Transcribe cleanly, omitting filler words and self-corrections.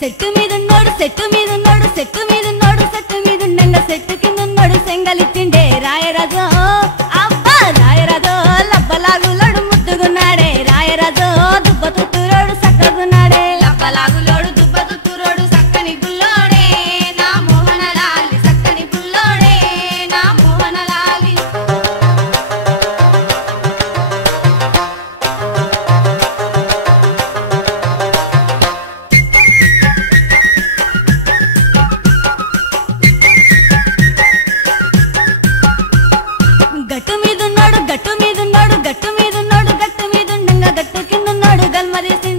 set మీదున్నోడు సెట్టు మీదున్నోడు సెట్టు మీదున్నోడు సెట్టు మీదుండంగా సెట్టు కిందున్నోడు సెంగలిచ్చిండే రాయరాజు అబ్బా రాయరాజు లబ్బలాగులోడు ముద్దుగున్నాడే రాయరాజు దుబ్బతురోడు సక్కగున్నాడే లబ్బలాగులోడు దుబ్బతురోడు సక్కని గుల్లోడే నా మోహనలాలి సక్కని గుల్లోడే నా మోహనలాలి గట్టు మీదున్నాడు గట్టు మీదున్నాడు గట్టు మీదున్నాడు గట్టు మీదుండంగా గట్టు కిందున్నాడు గల్మరీసి